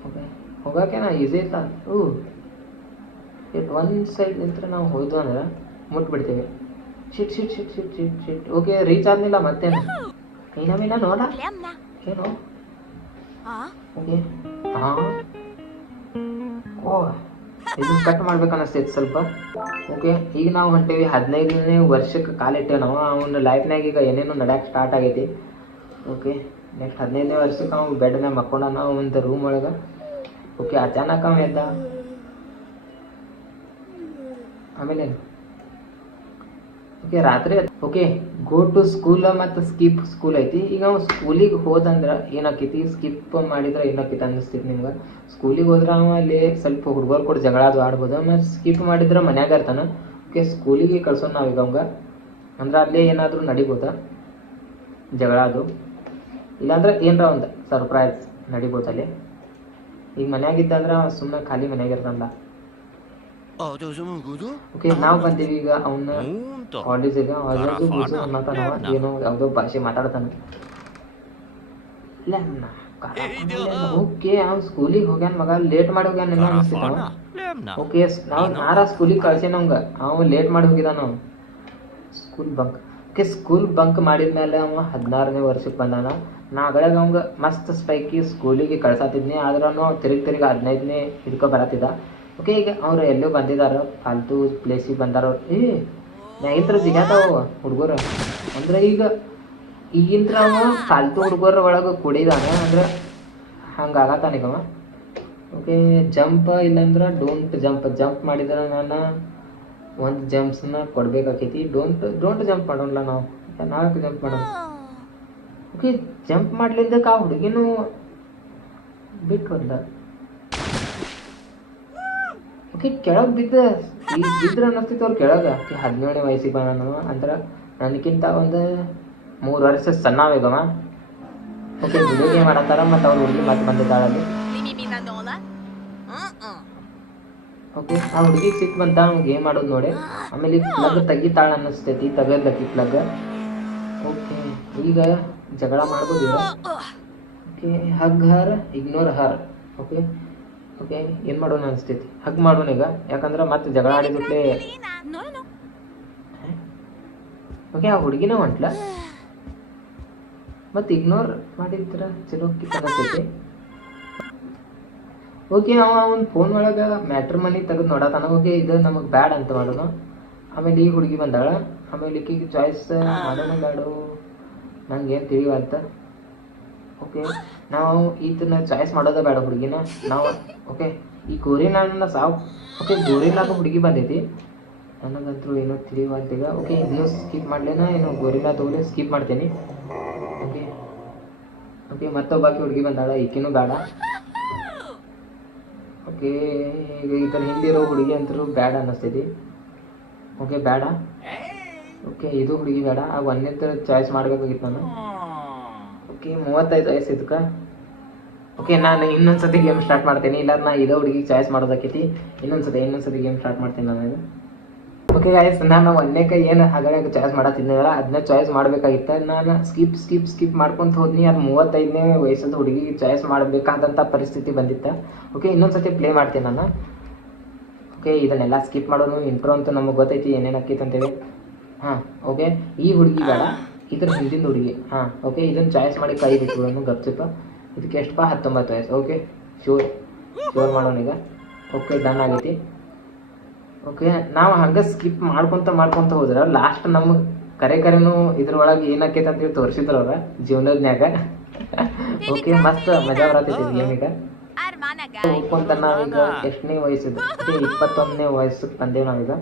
ಓಕೆ ಹೋಗಕ್ಕೇನ ಈಸಿ ಐತ. ಒಂದು ಸೈಡ್ ನಿಂತ್ರೆ ನಾವು ಹೋಯ್ದು ಅಂದ್ರೆ ಮುಟ್ಬಿಡ್ತೇವೆ. ಶಿಟ್ ಶಿಟ್ ಶಿಟ್ ಶಿಟ್ ಶಿಟ್ ಶಿಟ್. ಓಕೆ ರೀಚ್ ಆದ್ನಿಲ್ಲ ಮತ್ತೇನು ಇನ್ನೊಮ್ಮಿನ ನೋಡ ಏನು. ಓಕೆ ಹಾಂ ಓ ಇದನ್ನ ಕಟ್ ಮಾಡ್ಬೇಕು ಅನ್ನಿಸ್ತೈತಿ ಸ್ವಲ್ಪ. ಓಕೆ ಈಗ ನಾವು ಹೊಂಟೇವಿ 15ನೇ ವರ್ಷಕ್ಕೆ ಕಾಲಿಟ್ಟೇವೆ ನಾವು. ಅವನ ಲೈಫ್ನಾಗ ಈಗ ಏನೇನೋ ನಡೆಯಕ್ಕೆ ಸ್ಟಾರ್ಟ್ ಆಗೈತಿ. ಓಕೆ ನೆಕ್ಸ್ಟ್ 15ನೇ ವರ್ಷಕ್ಕೆ ಅವ್ನು ಬೆಡ್ ಮ್ಯಾಗ ಮಕ್ಕೊಂಡಾನ ಒಂದು ರೂಮ್ ಒಳಗೆ. ಓಕೆ ಅಚಾನಕ್ ಅವ ಎದ್ದ. ಆಮೇಲೆ ಓಕೆ ರಾತ್ರಿ ಓಕೆ ಗೋ ಟು ಸ್ಕೂಲ್ ಮತ್ತು ಸ್ಕಿಪ್ ಸ್ಕೂಲ್ ಐತಿ. ಈಗ ಅವ ಸ್ಕೂಲಿಗೆ ಹೋದಂದ್ರೆ ಏನಾಕೈತಿ, ಸ್ಕಿಪ್ ಮಾಡಿದ್ರೆ ಏನಾಕೈತಿ ಅನ್ನಿಸ್ತೈತಿ ನಿಮ್ಗೆ. ಸ್ಕೂಲಿಗೆ ಹೋದ್ರೆ ಅವ ಅಲ್ಲಿ ಸ್ವಲ್ಪ ಹುಡುಗರು ಕೂಡ ಜಗಳ ಅದು ಆಡ್ಬೋದು. ಆಮೇಲೆ ಸ್ಕಿಪ್ ಮಾಡಿದ್ರೆ ಮನ್ಯಾಗ ಇರ್ತಾನೆ. ಓಕೆ ಸ್ಕೂಲಿಗೆ ಕಳ್ಸೋಣ ನಾವೀಗ ಅವಂಗ. ಅಂದ್ರೆ ಅಲ್ಲೇ ಏನಾದರೂ ನಡಿಬೋದ ಜಗಳ ಅದು, ಇಲ್ಲಾಂದ್ರೆ ಏನರ ಒಂದು ಸರ್ಪ್ರೈಸ್ ನಡಿಬೋದು ಅಲ್ಲಿ. ಈಗ ಮನ್ಯಾಗಿದ್ದಂದ್ರೆ ಸುಮ್ಮನೆ ಖಾಲಿ ಮನ್ಯಾಗ ಇರ್ತಾನಲ್ಲ. ಓಕೆ ನಾವು ಬಂದೀವಿ ಈಗ ಅವನ್ನ ಕಾಲೇಜಿಗೆ. ಏನೋ ಯಾವುದೋ ಭಾಷೆ ಮಾತಾಡ್ತಾನೆ. ಓಕೆ ಅವ್ನು ಸ್ಕೂಲಿಗೆ ಹೋಗ್ಯಾನ ಮಗ, ಲೇಟ್ ಮಾಡಿ ಹೋಗ್ಯಾನ ಅನಿಸ್ತಿದ್ದ. ಓಕೆ ನಾವು ನಾರ ಸ್ಕೂಲಿಗೆ ಕಳ್ಸೇನ ಅವಂಗ, ಅವ ಲೇಟ್ ಮಾಡಿ ಹೋಗಿದಾನ ಅವ್ನು school bunk. Okay school bunk ಮಾಡಿದ್ಮೇಲೆ ಅವ 16ನೇ ವರ್ಷಕ್ಕೆ ಬಂದಾನ. ನಾ ಅಗಳಾಗ ಅವಂಗ ಮಸ್ತ್ ಸ್ಪೈಕಿ ಸ್ಕೂಲಿಗೆ ಕಳ್ಸಾತಿದ್ನಿ. ಆದ್ರೂ ತಿರುಗಿ 15ನೇ ಇದಕ್ಕೆ ಬರತ್ತಿದ್ದ. ಓಕೆ ಈಗ ಅವ್ರು ಎಲ್ಲೋ ಬಂದಿದ್ದಾರೆ ಫಾಲ್ತು ಪ್ಲೇಸಿಗೆ ಬಂದಾರ. ಮ್ಯಾಗಿಂತ್ರ ಸಿಗತ್ತಾವ ಹುಡುಗರು. ಅಂದ್ರೆ ಈಗಿಂತ್ರ ಅವ ಫಾಲ್ತು ಹುಡುಗರ ಒಳಗೆ ಕುಡಿದಾನ. ಅಂದ್ರೆ ಹಂಗೆ ಆಗತ್ತಾನೀಗವ. ಓಕೆ ಜಂಪ್ ಇಲ್ಲಾಂದ್ರೆ ಡೋಂಟ್ ಜಂಪ್ ಮಾಡಿದ್ರೆ ನಾನು ಒಂದು ಜಂಪ್ಸ್ನ ಕೊಡ್ಬೇಕಾಕೈತಿ. ಡೋಂಟ್ ಜಂಪ್ ಮಾಡೋಣ ನಾವು, ನಾಲ್ಕು ಜಂಪ್ ಮಾಡೋಣ. ಓಕೆ ಜಂಪ್ ಮಾಡ್ಲಿದ್ದಕ್ಕೆ ಆ ಹುಡುಗಿನೂ ಬಿಟ್ಟು ಹೋದ. ಓಕೆ ಕೆಳಗೆ ಬಿದ್ರೆ ಅನ್ನಿಸ್ತಿತ್ತು ಅವ್ರು ಕೆಳಗೆ. 17ನೇ ವಯಸ್ಸಿಗೆ ಬಂದ ಅಂದ್ರೆ ನನಗಿಂತ ಒಂದು 3 ವರ್ಷ ಸಣ್ಣವೇಗವ. ಓಕೆ ವಿಡಿಯೋ ಗೇಮ್ ಆಡತ್ತಾರ ಮತ್ತು ಅವ್ರ ಹುಡುಗಿ ಮತ್ತೆ ಬಂದಿದ್ದಾಳಲ್ಲಿ. ಓಕೆ ಆ ಹುಡುಗಿಗೆ ಸಿಟ್ಟು ಬಂತ ಗೇಮ್ ಆಡೋದು ನೋಡಿ. ಆಮೇಲೆ ಈ ಪ್ಲಗ್ ತೆಗಿತಾಳ ಅನ್ನಿಸ್ತೈತಿ, ತೆಗದ್ಲಕ್ಕಿ ಪ್ಲಗ್. ಓಕೆ ಈಗ ಜಗಳ ಮಾಡ್ಬೋದಿಲ್ಲ. ಓಕೆ ಹಗ್ ಹರ್ ಇಗ್ನೋರ್ ಹರ್. ಓಕೆ ಓಕೆ ಏನು ಮಾಡೋಣ ಅನಿಸ್ತೈತಿ, ಹಗ್ ಮಾಡೋಣ ಈಗ. ಯಾಕಂದ್ರೆ ಮತ್ತೆ ಜಗಳ ಆಡಿಬಿಟ್ಲೆ. ಓಕೆ ಆ ಹುಡುಗಿನ ಹೊಂಟ್ಲ ಮತ್ತು ಇಗ್ನೋರ್ ಮಾಡಿದ್ರ ಚಲೋ ಕಿತ್ತೈತಿ. ಓಕೆ ಅವ್ನು ಫೋನ್ ಒಳಗೆ ಮ್ಯಾಟ್ರಿಮನಿ ತೆಗೆದು ನೋಡತಾನ. ಓಕೆ ಇದು ನಮಗೆ ಬ್ಯಾಡ್ ಅಂತ ಮಾಡೋದು. ಆಮೇಲೆ ಈ ಹುಡುಗಿ ಬಂದಾಳ. ಆಮೇಲೆ ಈಕಿಗೆ ಚಾಯ್ಸ್ ಮಾಡೋಣ ಬ್ಯಾಡು ನಂಗೇನು ತಿಳಿಯುವಂತ. ಓಕೆ ನಾವು ಇದನ್ನ ಚಾಯ್ಸ್ ಮಾಡೋದ ಬೇಡ ಹುಡುಗಿನ ನಾವು. ಓಕೆ ಈ ಗೋರಿನ ಸಾವು. ಓಕೆ ಗೋರಿನಾಗ ಹುಡುಗಿ ಬಂದೈತಿ, ನನಗಂತೂ ಏನೋ ತಿಳಿಯುವಂತೀಗ. ಓಕೆ ಇನ್ನೂ ಸ್ಕಿಪ್ ಮಾಡಲೇನ ಏನು ಗೋರಿನ ತಗೊಳ್ಳಿ ಸ್ಕಿಪ್ ಮಾಡ್ತೀನಿ. ಓಕೆ ಓಕೆ ಮತ್ತೊಬ್ಬಾಕಿ ಹುಡುಗಿ ಬಂದಾಳ, ಈಕಿನೂ ಬೇಡ. ಓಕೆ ಈಗ ಈ ಥರ ಹಿಂದಿರೋ ಹುಡುಗಿ ಅಂತರೂ ಬ್ಯಾಡ ಅನ್ನಿಸ್ತೈತಿ. ಓಕೆ ಬೇಡ. ಓಕೆ ಇದು ಹುಡುಗಿ ಬೇಡ. ಆ ಒಂದೇ ಥರ ಚಾಯ್ಸ್ ಮಾಡಬೇಕಾಗಿತ್ತು ನಾನು. ಓಕೆ 35 ವಯಸ್ಸು ಇದಕ್ಕೆ. ಓಕೆ ನಾನು ಇನ್ನೊಂದ್ಸತಿ ಗೇಮ್ ಸ್ಟಾರ್ಟ್ ಮಾಡ್ತೀನಿ. ಇಲ್ಲ ನಾ ಇದೇ ಹುಡುಗಿಗೆ ಚಾಯ್ಸ್ ಮಾಡೋದಕ್ಕೈತಿ. ಇನ್ನೊಂದ್ಸತಿ ಗೇಮ್ ಸ್ಟಾರ್ಟ್ ಮಾಡ್ತೀನಿ ನಾನು. ಓಕೆ ಗಾಯ್ಸ್ ನಾನು ಒಂದೇ ಕೈ ಏನು ಆಗಲೇ ಚಾಯ್ಸ್ ಮಾಡತ್ತಿದ್ದೀನಲ್ಲ ಅದನ್ನ ಚಾಯ್ಸ್ ಮಾಡಬೇಕಾಗಿತ್ತು. ನಾನು ಸ್ಕಿಪ್ ಮಾಡ್ಕೊಂತ ಹೋದ್ನಿ. ಅದು 35ನೇ ವಯಸ್ಸದ ಹುಡುಗಿಗೆ ಚಾಯ್ಸ್ ಮಾಡಬೇಕಾದಂಥ ಪರಿಸ್ಥಿತಿ ಬಂದಿತ್ತು. ಓಕೆ ಇನ್ನೊಂದ್ಸತಿ ಪ್ಲೇ ಮಾಡ್ತೀನಿ ನಾನು. ಓಕೆ ಇದನ್ನೆಲ್ಲ ಸ್ಕಿಪ್ ಮಾಡೋನು. ಇಂಟ್ರೋ ಅಂತೂ ನಮಗೆ ಗೊತ್ತೈತಿ ಏನೇನು ಆಕೈತೆ ಅಂತೇಳಿ. ಹಾಂ ಓಕೆ ಈ ಹುಡುಗಿ ಬೇಡ, ಇದ್ರ ಹಿಂದಿನ ಹುಡುಗಿ. ಹಾಂ ಓಕೆ ಇದನ್ನು ಚಾಯ್ಸ್ ಮಾಡಿ ಕೈ ಬಿಟ್ಟು ಗಪ್ಚಿಪ್ಪ. ಇದಕ್ಕೆ ಎಷ್ಟಪ್ಪ 19 ವಯಸ್ಸು. ಓಕೆ ಶೂರ್ ಮಾಡೋಣ ಈಗ. ಓಕೆ ಡನ್ ಆಗೈತಿ. ಓಕೆ ನಾವು ಹಂಗೆ ಸ್ಕಿಪ್ ಮಾಡ್ಕೊತ ಹೋದ್ರೆ ಲಾಸ್ಟ್ ನಮಗೆ ಕರೆನೂ ಇದ್ರೊಳಗೆ ಏನಾಕೈತೆ ಅಂತೇಳಿ ತೋರಿಸಿದ್ರು ಅವ್ರ ಜೀವನದ್ನ್ಯಾಗ. ಓಕೆ ಮಸ್ತ್ ಮಜಾ ಬರತೈತಿ ಗೇಮಿಗೆ. ಹೋಗ್ಕೊಂತ ನಾವೀಗ ಎಷ್ಟನೇ ವಯಸ್ಸಿದ್ದು? ಓಕೆ 21ನೇ ವಯಸ್ಸಿಗೆ ಬಂದೇವು ನಾವೀಗ.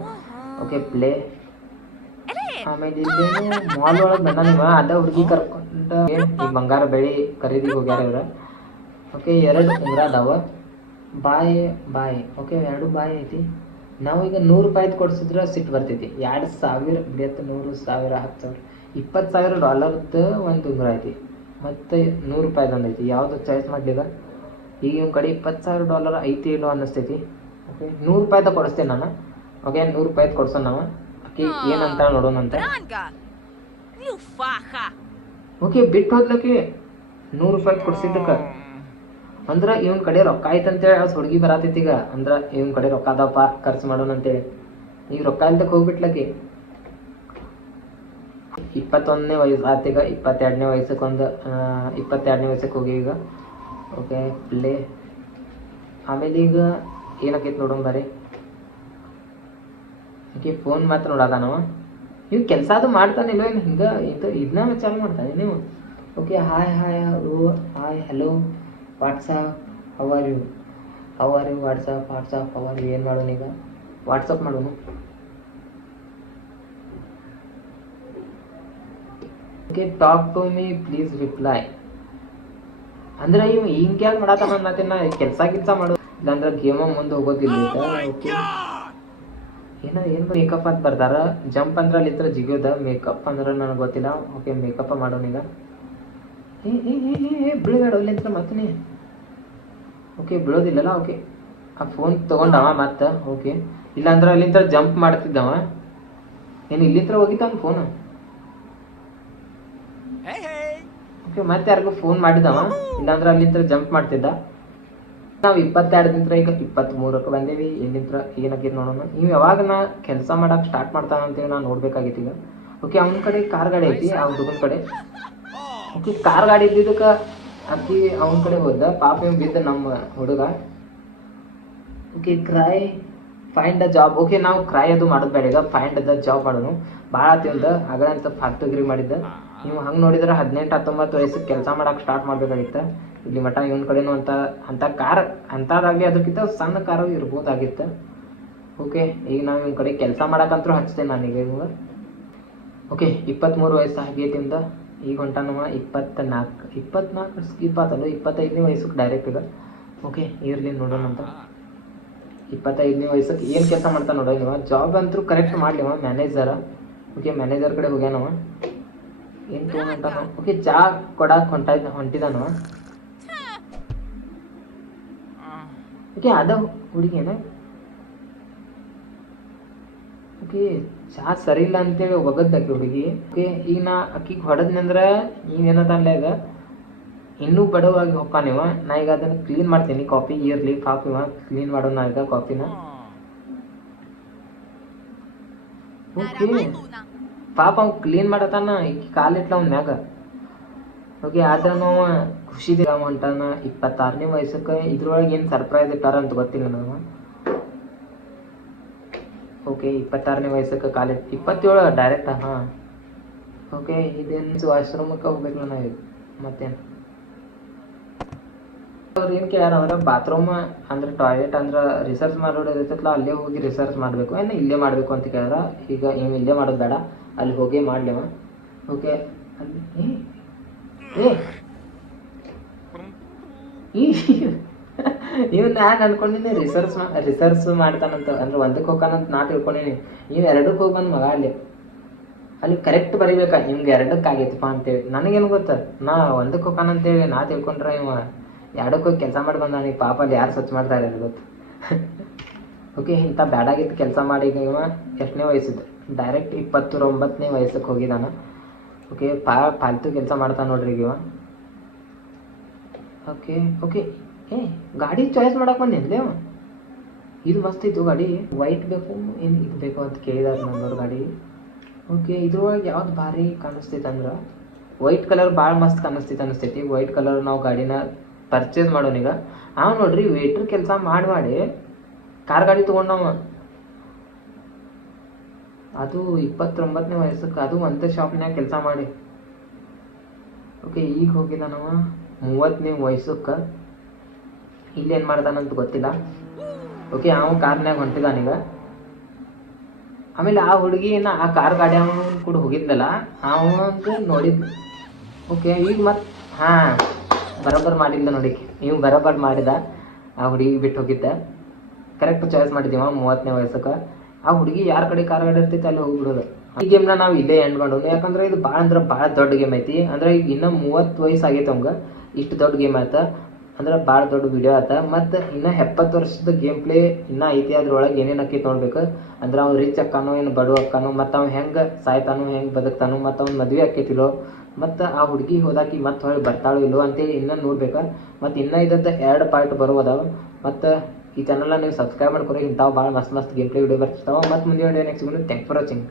Okay play. ಆಮೇಲೆ ಇಲ್ಲೇನು ಮಾಲ್ ಒಳಗೆ ಬಂದ ನೀವು ಅದ ಹುಡುಗಿ ಕರ್ಕೊಂಡು ಈ ಬಂಗಾರ ಬೆಳಿ ಖರೀದಿಗೆ ಹೋಗ್ಯಾರ ಇವ್ರ. ಓಕೆ 2 ಉಂಗ್ರ ಅದಾವ. ಬಾಯ್. ಓಕೆ 2 ಬಾಯ್ ಐತಿ. ನಾವು ಈಗ 100 ರೂಪಾಯಿ ಕೊಡ್ಸಿದ್ರೆ ಸಿಟ್ಟು ಬರ್ತೈತಿ. 2000 ಬಿಡತ್ತೆ. 100 1000 10,000 $20,000 ಒಂದು ಉಂಗ್ರ ಐತಿ. ಮತ್ತು 100 ರೂಪಾಯಿದು ಒಂದೈತಿ. ಯಾವುದು ಚಾಯ್ಸ್ ಮಾಡ್ಲಿಗ? ಈಗ ಇವ್ನ ಕಡೆ $20,000 ಐತಿ ಇಲ್ಲೋ ಅನ್ನಿಸ್ತೈತಿ. ಓಕೆ 100 ರೂಪಾಯಿದ ಕೊಡಿಸ್ತೇನೆ ನಾನು. ಓಕೆ 100 ರೂಪಾಯಿದು ಕೊಡ್ಸೋಣ ನಾವು. ಓಕೆ ಏನಂತ ನೋಡೋಣಂತ. ಓಕೆ ಬಿಟ್ಟು ಹೋದ್ಲಕ್ಕೆ 100 ರೂಪಾಯಿ ಕೊಡ್ಸಿದ್ದಕ್ಕೆ. ಅಂದ್ರೆ ಇವನ್ ಕಡೆ ರೊಕ್ಕ ಆಯ್ತಂತೇಳಿ ಆ ಹುಡುಗಿ ಬರತೈತಿ ಈಗ. ಅಂದ್ರೆ ಇವನ್ ಕಡೆ ರೊಕ್ಕ ಅದಪ್ಪ ಖರ್ಚು ಮಾಡೋಣ ಅಂತೇಳಿ ಈಗ ರೊಕ್ಕ ಇಲ್ದಕ್ಕೆ ಹೋಗ್ಬಿಟ್ಲಕ್ಕೆ. 21ನೇ ವಯಸ್ಸು ಆತೀಗ. 22ನೇ ವಯಸ್ಸಕ್ಕೆ 22ನೇ ವಯಸ್ಸಕ್ಕೆ ಹೋಗಿ ಈಗ. Okay play. ಆಮೇಲೆ ಈಗ ಏನಾಕೈತಿ ನೋಡೋಣ ಬರ್ರಿ. ಓಕೆ ಫೋನ್ ಮಾತ್ರ ನೋಡೋದ ನಾವು. ಇವ್ ಕೆಲಸ ಅದು ಮಾಡ್ತಾನಿಲ್ವ ಏನು ಹಿಂಗೆ ಇದನ್ನ ಚಾಲು ಮಾಡ್ತಾನೆ ನೀವು. Okay hi hello what's up how are you what's up how are you. ಏನು ಮಾಡೋಣ ಈಗ? ವಾಟ್ಸಪ್ ಮಾಡೋಣ. Okay talk to me please reply. ಅಂದ್ರೆ ಇವ್ ಹಿಂಗೆ ಯಾಕೆ ಮಾಡತ್ತ ಮತ್ತೆ ನಾ ಕೆಲಸ ಮಾಡೋದು ಇಲ್ಲಾಂದ್ರೆ ಗೇಮ ಮುಂದೆ ಹೋಗೋದಿಲ್ಲ. ಓಕೆ ಏನು ಮೇಕಪ್ ಅಂತ ಬರ್ತಾರ. ಜಂಪ್ ಅಂದ್ರೆ ಅಲ್ಲಿ ಇತ್ರ ಜಿಗೋದ. ಮೇಕಪ್ ಅಂದ್ರೆ ನನಗೆ ಗೊತ್ತಿಲ್ಲ. ಓಕೆ ಮೇಕಪ್ ಮಾಡೋಣ ಈಗ. ಬಿಳಬೇಡ ಅಲ್ಲಿಂತ ಮತ್ತೆ. ಓಕೆ ಬೀಳೋದಿಲ್ಲಲ್ಲ. ಓಕೆ ಆ ಫೋನ್ ತೊಗೊಂಡವ ಮತ್ತೆ. ಓಕೆ ಇಲ್ಲಾಂದ್ರೆ ಅಲ್ಲಿಂದ ಜಂಪ್ ಮಾಡ್ತಿದ್ದವ. ಏನು ಇಲ್ಲಿಂದ ಹೋಗಿತ್ತ ಅವ್ನು ಫೋನು. ಓಕೆ ಮತ್ತೆ ಯಾರಿಗೂ ಫೋನ್ ಮಾಡಿದವ. ಇಲ್ಲಾಂದ್ರೆ ಅಲ್ಲಿಂದ ಜಂಪ್ ಮಾಡ್ತಿದ್ದ. ನಾವು 22 ಈಗ 23ಕ್ಕೆ ಬಂದೇವಿ. ಎಲ್ಲಿಂದ ಏನಾಗೈತೆ ನೋಡೋಣ. ನೀವು ಯಾವಾಗ ನಾ ಕೆಲಸ ಮಾಡಕ್ಕೆ ಸ್ಟಾರ್ಟ್ ಮಾಡ್ತಾನ ಅಂತೇಳಿ ನಾನು ನೋಡ್ಬೇಕಾಗಿತ್ತು ಈಗ. ಓಕೆ ಅವನ ಕಡೆ ಕಾರ್ ಗಾಡಿ ಐತಿ ಆ ಹುಡುಗನ ಕಡೆ. ಓಕೆ ಕಾರ್ ಗಾಡಿ ಇದ್ದಿದ್ದಕ್ಕೆ ಅಕ್ಕಿ ಅವನ ಕಡೆ ಹೋದ. ಪಾಪ ಇವ್ ಬಿದ್ದ ನಮ್ಮ ಹುಡುಗ. Okay find a job. Okay ನಾವು ಕ್ರೈ ಅದು ಮಾಡೋದು ಬೇಡ ಈಗ. ಫೈಂಡ್ ದ ಜಾಬ್ ಮಾಡೋನು. ಭಾಳ ಆತಿಂದ ಆಗಂತ ಫಾಕ್ಟರಿ ಮಾಡಿದ್ದ. ನೀವು ಹಂಗೆ ನೋಡಿದ್ರೆ 18-19 ವಯಸ್ಸಿಗೆ ಕೆಲಸ ಮಾಡಕ್ಕೆ ಸ್ಟಾರ್ಟ್ ಮಾಡ್ಬೇಕಾಗಿತ್ತು. ಇಲ್ಲಿ ಮಠ ಇವನ ಕಡೆನೂ ಅಂತ ಕಾರ್ ಅಂಥದ್ದಾಗಲಿ ಅದಕ್ಕಿಂತ ಸಣ್ಣ ಕಾರು ಇರ್ಬೋದಾಗಿತ್ತು. ಓಕೆ ಈಗ ನಾವು ಇವ್ನ ಕಡೆ ಕೆಲಸ ಮಾಡಕ್ಕಂತೂ ಹಚ್ತೇನೆ ನಾನೀಗ ಇವಾಗ. ಓಕೆ 23 ವಯಸ್ಸು ಆಗೈತಿಂದ ಈಗ ಹೊಂಟಾನವ 24 ಸ್ಕಿಪ್ ಆತಲ್ಲ 25ನೇ ವಯಸ್ಸಿಗೆ ಡೈರೆಕ್ಟ್ ಈಗ. ಓಕೆ ಇರ್ಲಿ ನೋಡೋಣ ಅಂತ. 25ನೇ ವಯಸ್ಸಿಗೆ ಏನು ಕೆಲಸ ಮಾಡ್ತಾನೆ ನೋಡೋ ನೀವು. ಜಾಬ್ ಅಂತೂ ಕರೆಕ್ಟ್ ಮಾಡಲಿವ ಮ್ಯಾನೇಜರ. ಓಕೆ ಮ್ಯಾನೇಜರ್ ಕಡೆ ಹೋಗ್ಯಾನವ. ಏನು ತೊಗೊಂಡಂತಾನ. ಓಕೆ ಚಾ ಕೊಡಕ್ಕೆ ಹೊಂಟಿದಾನವ. ಓಕೆ ಅದ ಹುಡುಗಿನ. ಓಕೆ ಚಾ ಸರಿ ಇಲ್ಲ ಅಂತೇಳಿ ಒಗದ್ದಾಕಿ ಹುಡುಗಿ. ಓಕೆ ಈಗ ನಾ ಅಕ್ಕಿಗೆ ಹೊಡೆದ್ನಂದ್ರೆ ನೀವೇನದಲ್ಲ ಈಗ ಇನ್ನೂ ಬಡವಾಗಿ ಹೊಕ್ಕಾನಿವ. ನಾ ಈಗ ಅದನ್ನು ಕ್ಲೀನ್ ಮಾಡ್ತೀನಿ. ಕಾಫಿ ಇಯರ್ಲಿ ಕಾಫಿವ ಕ್ಲೀನ್ ಮಾಡೋಣ ಈಗ ಕಾಫಿನ. ಓಕೆ ಪಾಪ ಅವ್ನು ಕ್ಲೀನ್ ಮಾಡತಾನ ಈಗ ಕಾಲಿಟ್ಲ ಅವ್ನ ಮ್ಯಾಗ. ಓಕೆ ಆದ್ರೆ ನಾವು ಖುಷಿದಿರ ಹೊಂಟಾನ 26ನೇ ವಯಸ್ಸಕ್ಕೆ. ಇದ್ರೊಳಗೆ ಏನು ಸರ್ಪ್ರೈಸ್ ಇಟ್ಟಾರ ಅಂತ ಗೊತ್ತಿಲ್ಲ ನಾವು. ಓಕೆ 26ನೇ ವಯಸ್ಸಕ್ಕೆ ಕಾಲೇಜ್ 27 ಡೈರೆಕ್ಟ್. ಹಾಂ ಓಕೆ ಇದೇನು ವಾಶ್ರೂಮಕ್ಕೆ ಹೋಗ್ಬೇಕಲ್ಲ ನಾವು ಮತ್ತೇನು. ಅವ್ರು ಏನು ಕೇಳ್ಯಾರ ಅಂದ್ರೆ ಬಾತ್ರೂಮ್ ಅಂದ್ರೆ ಟಾಯ್ಲೆಟ್ ಅಂದ್ರೆ ರಿಸರ್ಚ್ ಮಾಡೋದಿರ್ತೈತಲ್ಲ ಅಲ್ಲೇ ಹೋಗಿ ರಿಸರ್ಚ್ ಮಾಡಬೇಕು ಏನು ಇಲ್ಲೇ ಮಾಡಬೇಕು ಅಂತ ಕೇಳಿದ್ರ. ಈಗ ಇವ್ ಇಲ್ಲೇ ಮಾಡೋದು ಬೇಡ ಅಲ್ಲಿ ಹೋಗಿ ಮಾಡ್ಲೇವ. ಓಕೆ ಅಲ್ಲಿ ಇವ್ನ ನಾನು ಅನ್ಕೊಂಡಿನಿ ರಿಸರ್ಚ್ ಮಾಡ್ತಾನಂತ ಅಂದ್ರೆ ಒಂದಕ್ಕೆ ಹೋಗ್ತಾನಂತ ನಾ ತಿಳ್ಕೊಂಡಿನಿ. ಇವ್ 2ಕ್ಕೆ ಹೋಗಿ ಬಂದ್ ಮಗ ಅಲ್ಲಿ ಕರೆಕ್ಟ್ ಬರಿಬೇಕಾ ನಿಮ್ಗೆ 2ಕ್ಕೆ ಆಗೈತಪ್ಪ ಅಂತೇಳಿ. ನನಗೇನು ಗೊತ್ತ ನಾ 1ಕ್ಕೆ ಹೋಗ್ತಾನಂತೇಳಿ ನಾ ತಿಳ್ಕೊಂಡ್ರೆ ಇವ 2ಕ್ಕೆ ಹೋಗಿ ಕೆಲಸ ಮಾಡಿ ಬಂದ. ನನಗೆ ಪಾಪ ಅಲ್ಲಿ ಯಾರು ಸ್ವಚ್ಛ ಮಾಡ್ತಾರೆ ಗೊತ್ತು. ಓಕೆ ಇಂಥ ಬ್ಯಾಡಾಗಿತ್ತು ಕೆಲಸ ಮಾಡಿ ಈಗ ಇವ ಎಷ್ಟನೇ ವಯಸ್ಸಿದ್ದು ಡೈರೆಕ್ಟ್ 29ನೇ ವಯಸ್ಸಕ್ಕೆ ಹೋಗಿದ್ದಾನ. ಓಕೆ ಫಾಲ್ತು ಕೆಲಸ ಮಾಡ್ತಾನೆ ನೋಡ್ರಿ ಈಗ ಇವ. ಓಕೆ ಓಕೆ ಗಾಡಿ ಚಾಯ್ಸ್ ಮಾಡಕ್ಕೆ ಬಂದಿದ್ಲೇ ಅವ. ಇದು ಮಸ್ತ್ ಇತ್ತು ಗಾಡಿ. ವೈಟ್ ಬೇಕು ಏನು ಇದು ಬೇಕು ಅಂತ ಕೇಳಿದಾರೆ ನನ್ನವ್ರ ಗಾಡಿ. ಓಕೆ ಇದ್ರೊಳಗೆ ಯಾವ್ದು ಭಾರಿ ಕಾಣಿಸ್ತೈತೆ ಅಂದ್ರೆ ವೈಟ್ ಕಲರ್ ಭಾಳ ಮಸ್ತ್ ಅನಿಸ್ತೈತಿ. ವೈಟ್ ಕಲರ್ ನಾವು ಗಾಡಿನ ಪರ್ಚೇಸ್ ಮಾಡೋನೀಗ. ಅವ ನೋಡ್ರಿ ವೇಟ್ರ್ ಕೆಲಸ ಮಾಡಿ ಕಾರ್ ಗಾಡಿ ತೊಗೊಂಡವ. ಅದು 29ನೇ ವಯಸ್ಸಕ್ಕೆ ಅದು ಒಂದೇ ಶಾಪ್ನ್ಯಾಗ ಕೆಲಸ ಮಾಡಿ. ಓಕೆ ಈಗ ಹೋಗಿದ್ದಾನವ 30ನೇ ವಯಸ್ಸಕ್ಕೆ. ಇಲ್ಲೇನು ಮಾಡ್ತಾನಂತ ಗೊತ್ತಿಲ್ಲ. ಓಕೆ ಅವ ಕಾರ್ನ್ಯಾಗ ಹೊಂಟಿದಾನೀಗ. ಆಮೇಲೆ ಆ ಹುಡುಗಿನ ಆ ಕಾರ್ ಗಾಡಿ ಅವನು ಕೂಡ ಹೋಗಿದ್ಲಲ್ಲ ಅವಂದು ನೋಡಿದ್ಲು. ಓಕೆ ಈಗ ಮತ್ತೆ ಹಾಂ ಬರೋಬ್ಬರ್ ಮಾಡಿದ್ದ ನೋಡಿ. ನೀವು ಬರೋಬ್ಬರ್ ಮಾಡಿದ ಆ ಹುಡುಗಿ ಬಿಟ್ಟು ಹೋಗಿದ್ದ. ಕರೆಕ್ಟ್ ಚಾಯ್ಸ್ ಮಾಡಿದ್ದೀವ 30ನೇ ವಯಸ್ಸಕ್ಕೆ. ಆ ಹುಡುಗಿ ಯಾರ ಕಡೆ ಕಾರ್ ಗಾಡಿ ಇರ್ತೈತೆ ಅಲ್ಲಿ ಹೋಗ್ಬಿಡೋದು. ಈ ಗೇಮ್ನ ನಾವು ಇಲ್ಲೇ ಎಂಡ್ ಮಾಡೋದು. ಯಾಕಂದ್ರೆ ಇದು ಭಾಳ ಅಂದ್ರೆ ಭಾಳ ದೊಡ್ಡ ಗೇಮ್ ಐತಿ. ಅಂದ್ರೆ ಈಗ ಇನ್ನೂ 30 ವಯಸ್ಸು ಆಗೈತೆ ಅವಂಗೆ. ಇಷ್ಟು ದೊಡ್ಡ ಗೇಮ್ ಆಯ್ತ ಅಂದ್ರೆ ಭಾಳ ದೊಡ್ಡ ವಿಡಿಯೋ ಆಯ್ತ. ಮತ್ತು ಇನ್ನೂ 70 ವರ್ಷದ ಗೇಮ್ ಪ್ಲೇ ಇನ್ನೂ ಐತಿ. ಅದ್ರೊಳಗೆ ಏನೇನು ಆಕೈತೆ ನೋಡ್ಬೇಕು. ಅಂದ್ರೆ ಅವ್ನು ರಿಚ್ ಅಕ್ಕಾನೋ ಏನು ಬಡವ ಅಕ್ಕಾನೋ ಮತ್ತು ಅವ್ನು ಹೆಂಗೆ ಸಾಯ್ತಾನೋ ಹೆಂಗೆ ಬದುಕ್ತಾನೋ ಮತ್ತು ಅವ್ನು ಮದುವೆ ಆಕೈತಿಲ್ಲೋ ಮತ್ತು ಆ ಹುಡುಗಿ ಹೋದಾಕಿ ಮತ್ತೆ ಹೊಳ್ಳಿ ಬರ್ತಾಳೋ ಇಲ್ಲೋ ಅಂತೇಳಿ ಇನ್ನೂ ನೋಡ್ಬೇಕು. ಮತ್ತು ಇನ್ನೂ ಇದ್ದಂಥ 2 ಪಾರ್ಟ್ ಬರೋದಾವೆ. ಮತ್ತು ಈ ಚಾನಲ್ನ ನೀವು ಸಬ್ಸ್ಕ್ರೈಬ್ ಮಾಡ್ಕೊರಿ. ಇಂಥವು ಭಾಳ ಮಸ್ತ್ ಗೇಮ್ ಪ್ಲೇ ವಿಡಿಯೋ ಬರ್ತಿರ್ತಾವೆ. ಮತ್ತು ಮುಂದೆ video next thanks for watching.